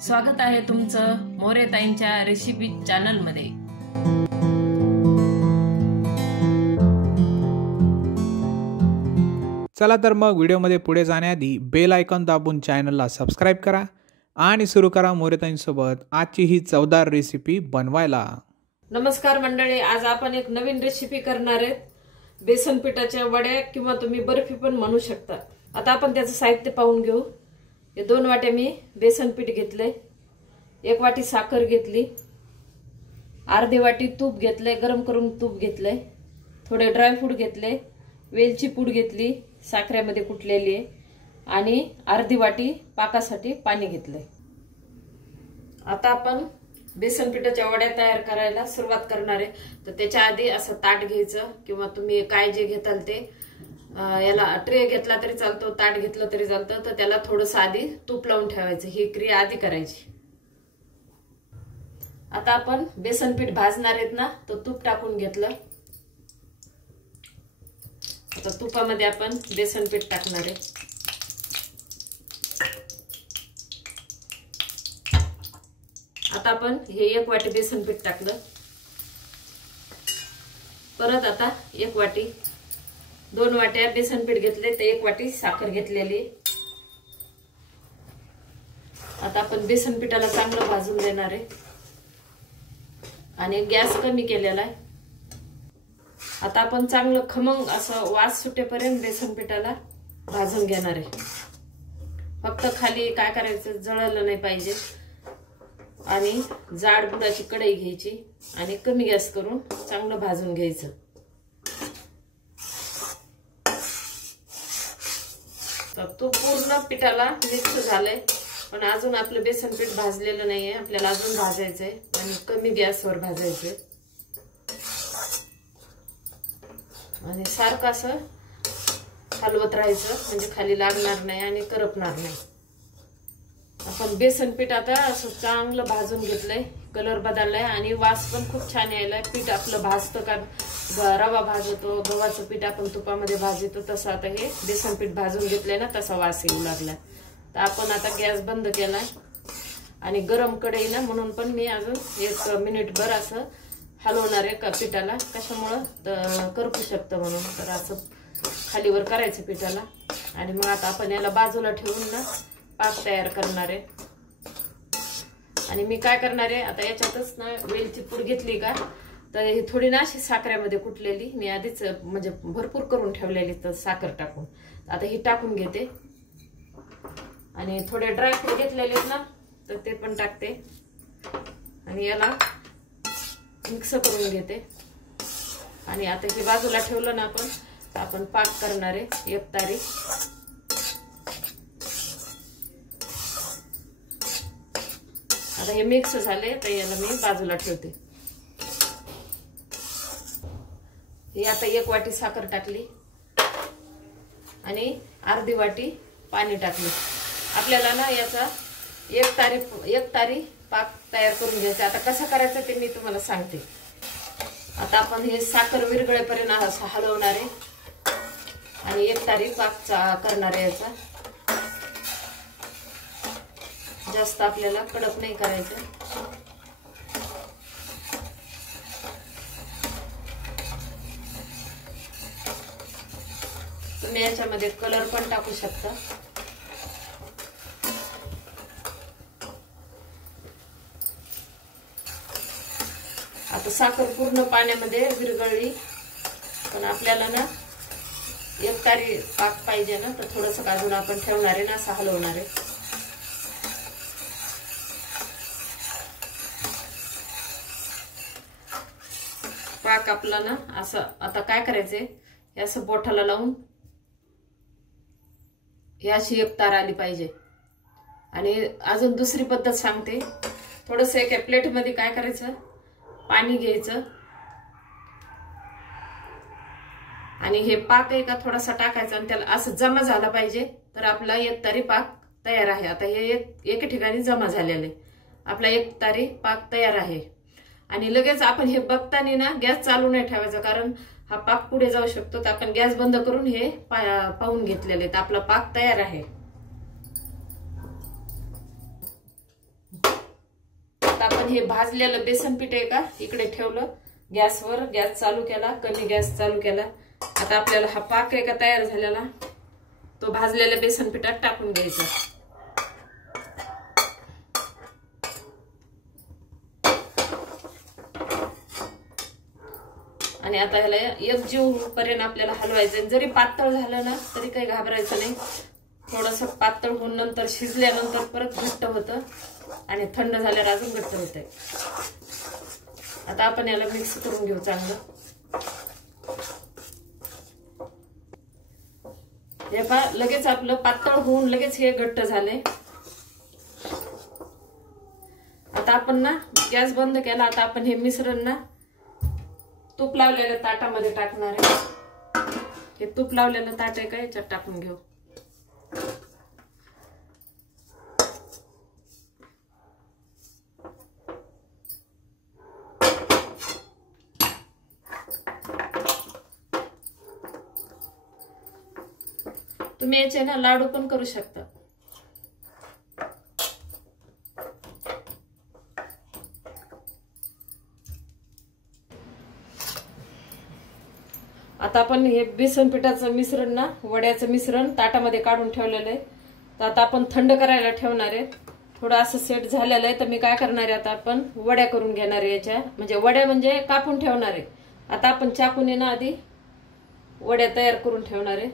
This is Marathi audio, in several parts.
स्वागत आहे तुमचं मोरेताईंच्या रेसिपी चॅनल मध्ये। चला तर मग व्हिडिओमध्ये पुढे जाण्याआधी बेल आयकॉन दाबून चॅनलला सबस्क्राइब करा आणि सुरू करा मोरेताईंसोबत आजची ही चवदार रेसिपी बनवायला। नमस्कार मंडळी, आज आपण एक नवीन रेसिपी करणार आहोत। बेसन पिठाच्या वड्या किंवा तुम्ही बर्फी पण म्हणू शकता। आता आपण त्याचं साहित्य पाहून घेऊ। हे 2 वाट्या मी बेसन पीठ घेतले, 1 वाटी साखर घेतली, अर्धी वाटी तूप घेतले, गरम करून तूप घेतले, थोडे ड्राय फ्रूट घेतले, वेलची पूड घेतली साखरेमध्ये कुटलेली आहे आणि अर्धी वाटी पाकासाठी पाणी घेतले। आता आपण बेसन पिठाच्या वड्या तयार करायला सुरुवात करणार आहे। तर त्याच्या आधी असं ताट घ्यायचं किंवा तुम्ही काय जे घेताल ते याला ट्रे घेतला तरी चालतो, ताट घेतलं तरी चालतं। तर त्याला थोडंसं आधी तूप लावून ठेवायचं, ही क्रिया आधी करायची। आता आपण बेसन पीठ भाजणार आहेत ना, तर तूप टाकून घेतलं। आता तुपामध्ये आपण बेसन पीठ टाकणार आहे। आता आपण हे 1 वाटी बेसन पीठ टाकलं। परत आता 1 वाटी, 2 वाट्या बेसन पीठ घेतले तर 1 वाटी साखर घेतलेली। आता आपण बेसन पिठाला चांगलं भाजून देणार आहे आणि गॅस कमी केलेला आहे। आता आपण चांगलं खमंग असं वास सुटेपर्यंत बेसन पिठाला भाजून घेणार आहे। फक्त खाली काय करायचं, जळलं नाही पाहिजे आणि जाड बुडाची कढई घ्यायची आणि कमी गॅस करून चांगलं भाजून घ्यायचं। तर तो पूर्ण पिठाला मिक्स झालंय, पण अजून आपलं बेसन पीठ भाजलेलं नाहीये, आपल्याला अजून भाजायचंय आणि कमी गॅसवर भाजायचंय आणि सारखं असं हलवत राहायचं, म्हणजे खाली लागणार नाही आणि करपणार नाही। आपण बेसन पीठ आता असं चांगलं भाजून घेतलंय, कलर बदललाय आणि वास पण खूप छान यायलाय। पीठ आपलं भाजतं का रवा भाजतो, गव्हाचं पीठ आपण तुपामध्ये भाजतो तसं आता हे बेसन पीठ भाजून घेतलंय ना, तसा वास येऊ लागलाय। तर आपण आता गॅस बंद केलाय आणि गरम कढई ना, म्हणून पण मी अजून 1 मिनिटभर असं हलवणार आहे का पिठाला, कशामुळं करपू शकतं म्हणून। तर असं खालीवर करायचं पिठाला आणि मग आता आपण याला बाजूला ठेवून ना पाक तयार करणार आहे। आणि मी काय करणार आहे, आता याच्यातच ना वेलची पूड घेतली का, तर ही थोडी ना अशी साखरेमध्ये कुटलेली मी आधीच म्हणजे भरपूर करून ठेवलेली, तर साखर टाकून आता ही टाकून घेते आणि थोडे ड्रायफ्रूट घेतलेले ना, तर ते पण टाकते आणि याला मिक्स करून घेते। आणि आता ही बाजूला ठेवलं ना आपण, तर आपण पाक करणार आहे एकतारी। आता हे मिक्स झाले तर याला मी बाजूला ठेवते। ही आता 1 वाटी साखर टाकली आणि अर्धी वाटी पाणी टाकले। आपल्याला ना याचा एक तारी पाक तयार करून घ्यायचा। आता कसं करायचं ते मी तुम्हाला सांगते। आता आपण हे साखर विरघळेपर्यंत असं हलवणार आहे आणि 1 तारी पाक करणार आहे याचा। जास्त आपल्याला कडक नाही करायचं। तुम्ही याच्यामध्ये कलर पण टाकू शकता। आता साखर पूर्ण पाण्यामध्ये विरघळली, पण आपल्याला ना 1 तारी पाक पाहिजे ना, तर थोडंसं अजून आपण ठेवणार आहे ना, असं हलवणार आहे। पाक आपला ना असं आता काय करायचंय, हे असं बोटाला लावून हे अशी 1 तार आली पाहिजे। आणि अजून दुसरी पद्धत सांगते, थोडंसं एका प्लेटमध्ये काय करायचं, पाणी घ्यायचं आणि हे पाक आहे का थोडासा टाकायचा आणि त्याला असं जमा झाला पाहिजे, तर आपला 1 तारी पाक तयार आहे। आता हे एका ठिकाणी जमा झालेलं आहे, आपला 1 तारी पाक तयार आहे। आणि लगेच आपण हे बघताना ना गॅस चालू नाही ठेवायचा, कारण हा पाक पुढे जाऊ शकतो। तर आपण गॅस बंद करून हे पाहून घेतलेले, तर आपला पाक तयार आहे। आता आपण हे भाजलेलं बेसन पीठ आहे का इकडे ठेवलं गॅसवर, गॅस चालू केला, कमी गॅस चालू केला. आता आपल्याला हा पाक आहे का तयार झालेला तो भाजलेल्या बेसन पिठात टाकून घ्यायचा. आणि आता ह्याला एकजीव पर्यंत आपल्याला हलवायचं. जरी पातळ झालं ना तरी काही घाबरायचं नाही. थोडंसं पातळ होऊन नंतर शिजल्यानंतर परत घट्ट होतं आणि थंड झाल्यावर अजून घट्ट होतंय. आता आपण याला मिक्स करून घेऊ चांगलं. हे पहा लगेच आपलं पातळ होऊन लगेच हे घट्ट झाले. आता आपण ना गॅस बंद केला. आता आपण हे मिश्रण ना तूप लावलेल्या ताटामध्ये टाकणार आहे. हे तूप लावलेलं ताट आहे का याच्यात टाकून घेऊ. तुम्ही याचे ना लाडू पण करू शकता. आता आपण हे बेसन पिठाचं मिश्रण ना वड्याचं मिश्रण ताटामध्ये काढून ठेवलेलं आहे. तर आता आपण थंड करायला ठेवणार आहे. थोडं असं सेट झालेलं आहे. तर मी काय करणार आहे आता आपण वड्या करून घेणार आहे याच्या. म्हणजे वड्या म्हणजे कापून ठेवणार आहे. आता आपण चाकूने ना आधी वड्या तयार करून ठेवणार आहे.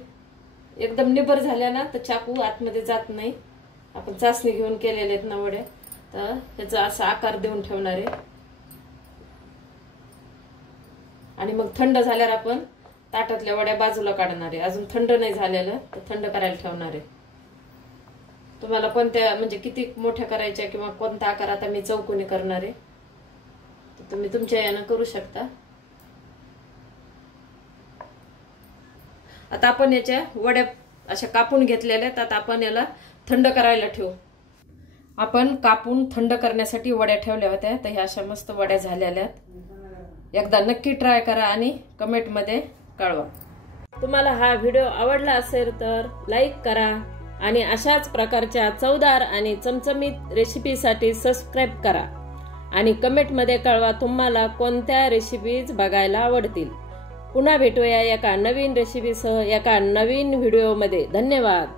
एकदम निबर झाल्या ना तर चाकू आतमध्ये जात नाही. आपण चाचणी घेऊन केलेले आहेत ना वड्या. तर त्याचा असा आकार देऊन ठेवणार आहे. आणि मग थंड झाल्यावर आपण ताटातल्या वड्या बाजूला काढणार आहे. अजून थंड नाही झालेलं तर थंड करायला ठेवणार आहे. तुम्हाला कोणत्या म्हणजे किती मोठ्या करायच्या किंवा कोणता आकार, आता मी चौकोनी करणार आहे तर तुम्ही तुमच्या यानं करू शकता. आता आपण याच्या वड्या अशा कापून घेतलेल्या आहेत. आता आपण याला थंड करायला ठेवू. आपण कापून थंड करण्यासाठी वड्या ठेवल्या होत्या. तर ह्या अशा मस्त वड्या झालेल्या आहेत. एकदा नक्की ट्राय करा आणि कमेंटमध्ये कळवा. तुम्हाला हा व्हिडिओ आवडला असेल तर लाईक करा आणि अशाच प्रकारच्या चवदार आणि चमचमीत रेसिपीसाठी सबस्क्राईब करा आणि कमेंटमध्ये कळवा तुम्हाला कोणत्या रेसिपीज बघायला आवडतील. पुन्हा भेटूया एका नवीन रेसिपीसह एका नवीन व्हिडिओमध्ये. धन्यवाद.